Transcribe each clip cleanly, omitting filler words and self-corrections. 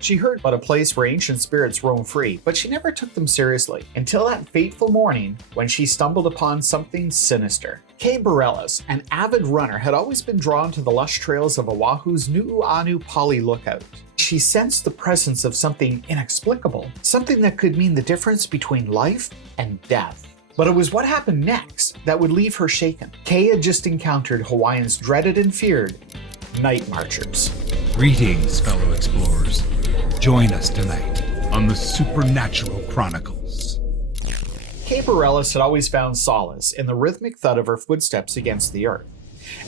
She heard about a place where ancient spirits roam free, but she never took them seriously until that fateful morning when she stumbled upon something sinister. Kay Borelis, an avid runner, had always been drawn to the lush trails of Oahu's Nu'uanu Pali Lookout. She sensed the presence of something inexplicable, something that could mean the difference between life and death. But it was what happened next that would leave her shaken. Kay had just encountered Hawaiians' dreaded and feared night marchers. Greetings, fellow explorers. Join us tonight on the Supernatural Chronicles. Kay Borelis had always found solace in the rhythmic thud of her footsteps against the earth.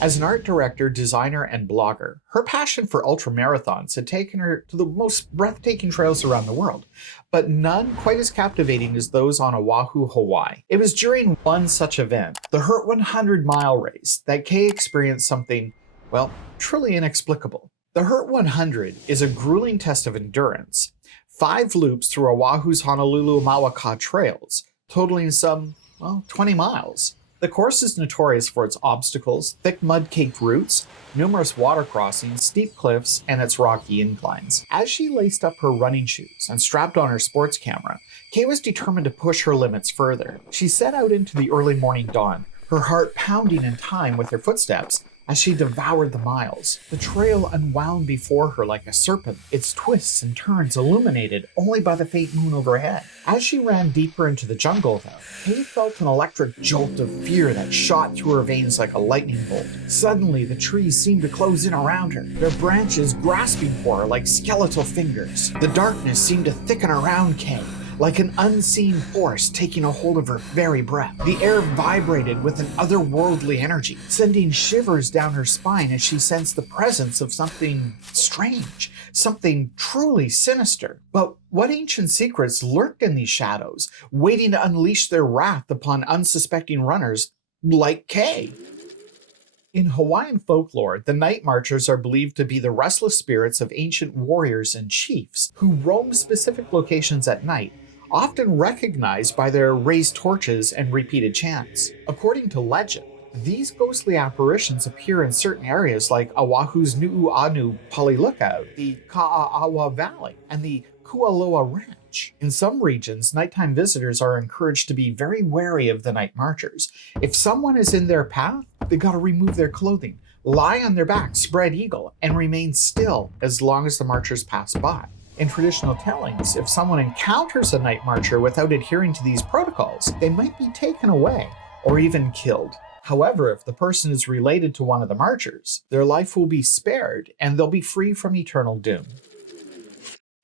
As an art director, designer, and blogger, her passion for ultramarathons had taken her to the most breathtaking trails around the world, but none quite as captivating as those on Oahu, Hawaii. It was during one such event, the Hurt 100-mile race, that Kay experienced something, well, truly inexplicable. The Hurt 100 is a grueling test of endurance. 5 loops through Oahu's Honolulu Mauaka trails, totaling some, 20 miles. The course is notorious for its obstacles, thick mud-caked routes, numerous water crossings, steep cliffs, and its rocky inclines. As she laced up her running shoes and strapped on her sports camera, Kay was determined to push her limits further. She set out into the early morning dawn, her heart pounding in time with her footsteps, as she devoured the miles. The trail unwound before her like a serpent, its twists and turns illuminated only by the faint moon overhead. As she ran deeper into the jungle, though, Kay felt an electric jolt of fear that shot through her veins like a lightning bolt. Suddenly, the trees seemed to close in around her, their branches grasping for her like skeletal fingers. The darkness seemed to thicken around Kay, like an unseen force taking a hold of her very breath. The air vibrated with an otherworldly energy, sending shivers down her spine as she sensed the presence of something strange, something truly sinister. But what ancient secrets lurked in these shadows, waiting to unleash their wrath upon unsuspecting runners like Kay? In Hawaiian folklore, the night marchers are believed to be the restless spirits of ancient warriors and chiefs who roam specific locations at night, often recognized by their raised torches and repeated chants. According to legend, these ghostly apparitions appear in certain areas like Oahu's Nu'uanu Pali Lookout, the Ka'aawa Valley, and the Kualoa Ranch. In some regions, nighttime visitors are encouraged to be very wary of the night marchers. If someone is in their path, they gotta remove their clothing, lie on their back, spread eagle, and remain still as long as the marchers pass by. In traditional tellings, if someone encounters a night marcher without adhering to these protocols, they might be taken away or even killed. However, if the person is related to one of the marchers, their life will be spared and they'll be free from eternal doom.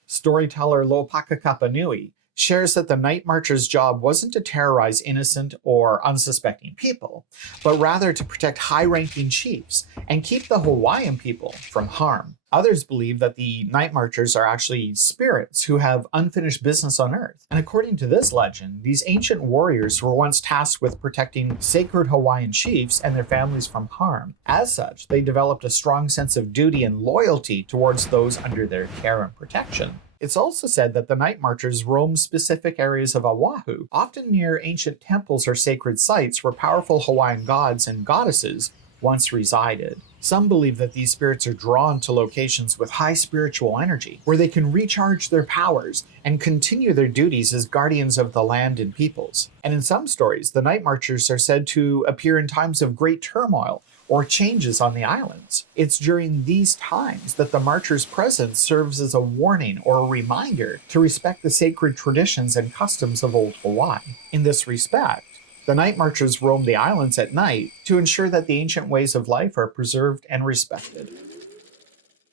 Storyteller Lopaka Kapanui shares that the night marcher's job wasn't to terrorize innocent or unsuspecting people, but rather to protect high-ranking chiefs and keep the Hawaiian people from harm. Others believe that the night marchers are actually spirits who have unfinished business on Earth. And according to this legend, these ancient warriors were once tasked with protecting sacred Hawaiian chiefs and their families from harm. As such, they developed a strong sense of duty and loyalty towards those under their care and protection. It's also said that the night marchers roam specific areas of Oahu, often near ancient temples or sacred sites where powerful Hawaiian gods and goddesses once resided. Some believe that these spirits are drawn to locations with high spiritual energy, where they can recharge their powers and continue their duties as guardians of the land and peoples. And in some stories, the night marchers are said to appear in times of great turmoil or changes on the islands. It's during these times that the marcher's presence serves as a warning or a reminder to respect the sacred traditions and customs of old Hawaii. In this respect, the night marchers roam the islands at night to ensure that the ancient ways of life are preserved and respected.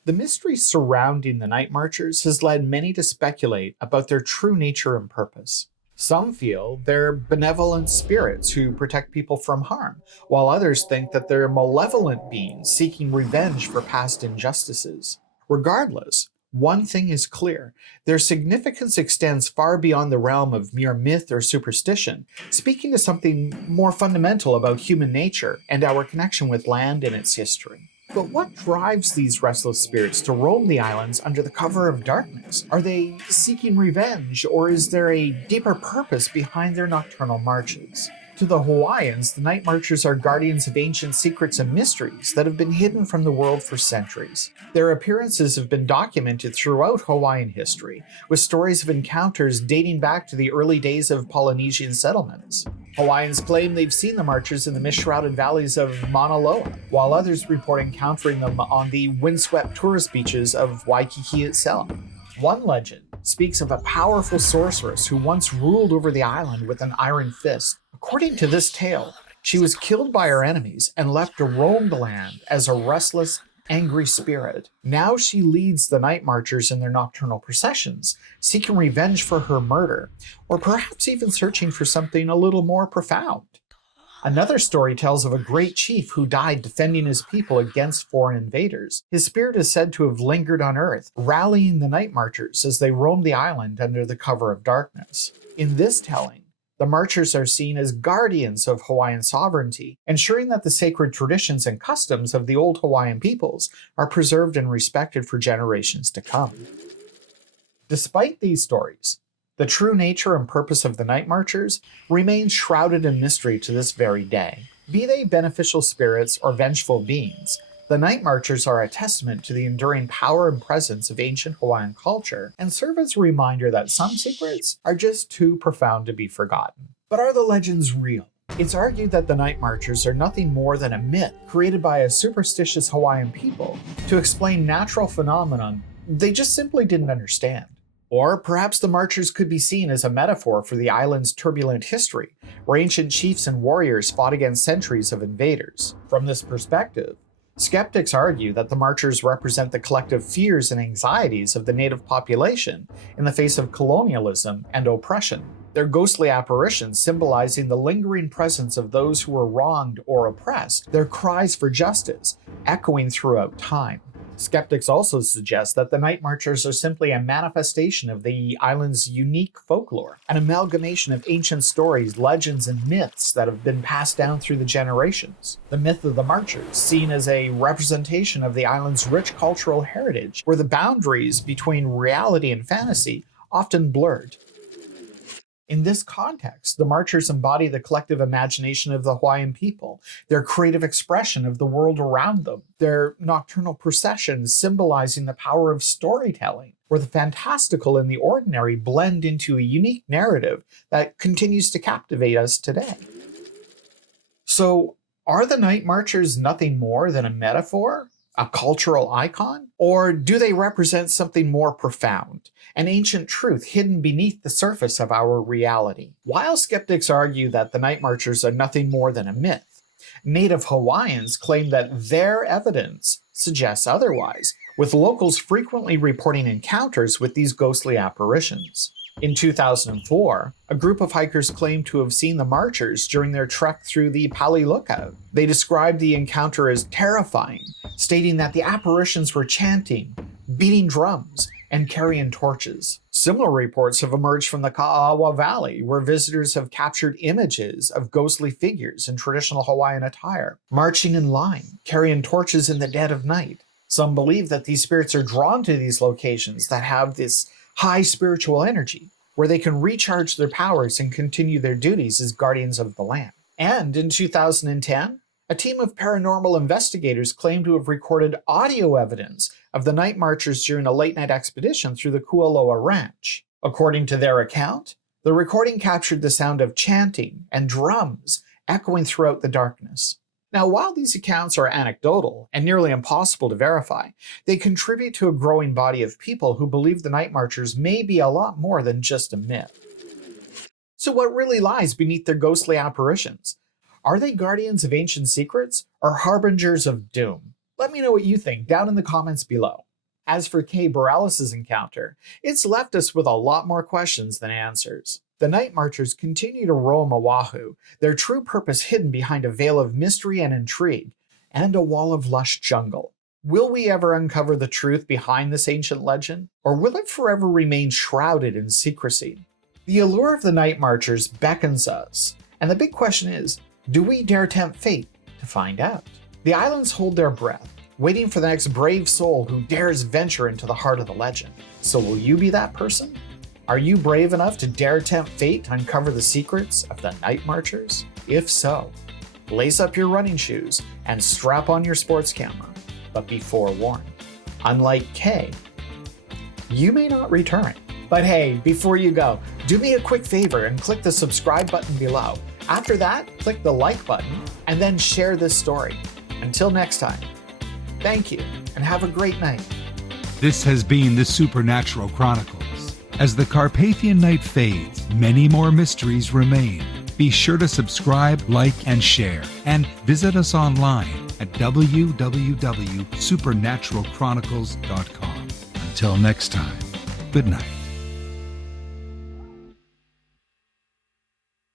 The mystery surrounding the night marchers has led many to speculate about their true nature and purpose. Some feel they're benevolent spirits who protect people from harm, while others think that they're malevolent beings seeking revenge for past injustices. Regardless, one thing is clear: their significance extends far beyond the realm of mere myth or superstition, speaking to something more fundamental about human nature and our connection with land and its history. But what drives these restless spirits to roam the islands under the cover of darkness? Are they seeking revenge, or is there a deeper purpose behind their nocturnal marches? To To the Hawaiians, the Night Marchers are guardians of ancient secrets and mysteries that have been hidden from the world for centuries. Their appearances have been documented throughout Hawaiian history, with stories of encounters dating back to the early days of Polynesian settlements. Hawaiians claim they've seen the Marchers in the mist-shrouded valleys of Mauna Loa, while others report encountering them on the windswept tourist beaches of Waikiki itself. One legend speaks of a powerful sorceress who once ruled over the island with an iron fist. According to this tale, she was killed by her enemies and left to roam the land as a restless, angry spirit. Now she leads the Night Marchers in their nocturnal processions, seeking revenge for her murder, or perhaps even searching for something a little more profound. Another story tells of a great chief who died defending his people against foreign invaders. His spirit is said to have lingered on Earth, rallying the Night Marchers as they roamed the island under the cover of darkness. In this telling, the Marchers are seen as guardians of Hawaiian sovereignty, ensuring that the sacred traditions and customs of the old Hawaiian peoples are preserved and respected for generations to come. Despite these stories, the true nature and purpose of the Night Marchers remains shrouded in mystery to this very day. Be they beneficial spirits or vengeful beings, the Night Marchers are a testament to the enduring power and presence of ancient Hawaiian culture and serve as a reminder that some secrets are just too profound to be forgotten. But are the legends real? It's argued that the Night Marchers are nothing more than a myth created by a superstitious Hawaiian people to explain natural phenomenon they just simply didn't understand. Or perhaps the Marchers could be seen as a metaphor for the island's turbulent history, where ancient chiefs and warriors fought against centuries of invaders. From this perspective, skeptics argue that the Marchers represent the collective fears and anxieties of the native population in the face of colonialism and oppression. Their ghostly apparitions symbolizing the lingering presence of those who were wronged or oppressed, their cries for justice echoing throughout time. Skeptics also suggest that the Night Marchers are simply a manifestation of the island's unique folklore, an amalgamation of ancient stories, legends, and myths that have been passed down through the generations. The myth of the Marchers, seen as a representation of the island's rich cultural heritage, where the boundaries between reality and fantasy often blurred. In this context, the Marchers embody the collective imagination of the Hawaiian people, their creative expression of the world around them, their nocturnal processions symbolizing the power of storytelling, where the fantastical and the ordinary blend into a unique narrative that continues to captivate us today. So, are the Night Marchers nothing more than a metaphor? A cultural icon? Or do they represent something more profound, an ancient truth hidden beneath the surface of our reality? While skeptics argue that the Night Marchers are nothing more than a myth, native Hawaiians claim that their evidence suggests otherwise, with locals frequently reporting encounters with these ghostly apparitions. In 2004, a group of hikers claimed to have seen the Marchers during their trek through the Pali Lookout. They described the encounter as terrifying, stating that the apparitions were chanting, beating drums, and carrying torches. Similar reports have emerged from the Ka'awa Valley, where visitors have captured images of ghostly figures in traditional Hawaiian attire, marching in line, carrying torches in the dead of night. Some believe that these spirits are drawn to these locations that have this high spiritual energy, where they can recharge their powers and continue their duties as guardians of the land. And in 2010, a team of paranormal investigators claimed to have recorded audio evidence of the Night Marchers during a late-night expedition through the Kualoa Ranch. According to their account, the recording captured the sound of chanting and drums echoing throughout the darkness. Now, while these accounts are anecdotal and nearly impossible to verify, they contribute to a growing body of people who believe the Night Marchers may be a lot more than just a myth. So what really lies beneath their ghostly apparitions? Are they guardians of ancient secrets or harbingers of doom? Let me know what you think down in the comments below. As for Borelis' encounter, it's left us with a lot more questions than answers. The Night Marchers continue to roam Oahu, their true purpose hidden behind a veil of mystery and intrigue, and a wall of lush jungle. Will we ever uncover the truth behind this ancient legend, or will it forever remain shrouded in secrecy? The allure of the Night Marchers beckons us, and the big question is, do we dare tempt fate to find out? The islands hold their breath, waiting for the next brave soul who dares venture into the heart of the legend. So will you be that person? Are you brave enough to dare tempt fate to uncover the secrets of the Night Marchers? If so, lace up your running shoes and strap on your sports camera. But be forewarned, unlike Kay, you may not return. But hey, before you go, do me a quick favor and click the subscribe button below. After that, click the like button and then share this story. Until next time, thank you and have a great night. This has been the Supernatural Chronicles. As the Carpathian night fades, many more mysteries remain. Be sure to subscribe, like, and share, and visit us online at www.supernaturalchronicles.com. Until next time, good night.